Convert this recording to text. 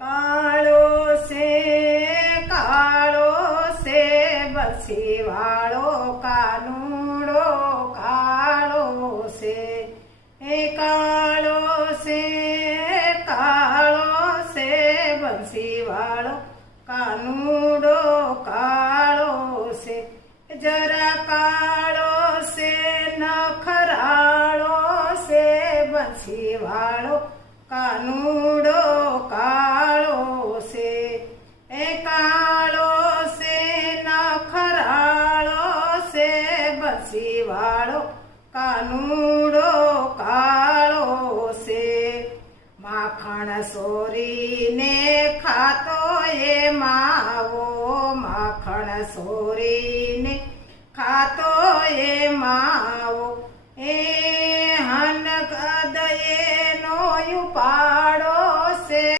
કાળો છે બરછી વાળો કાનુડો કાળો છે એ કાળો છે બંસી વાળો કાનુડો કાળો છે જરા કાળો છે નખરાળો છે બંસી વાળો કાનુડો કાળો છે એ કાળો છે નખરાળો છે બંસી વાળો કાનુડો કાળો છે માખણ સોરીને ખાતો એ માવો માખણ સોરીને ખાતો એ માવો એ હનગદ એનો ઉપાડો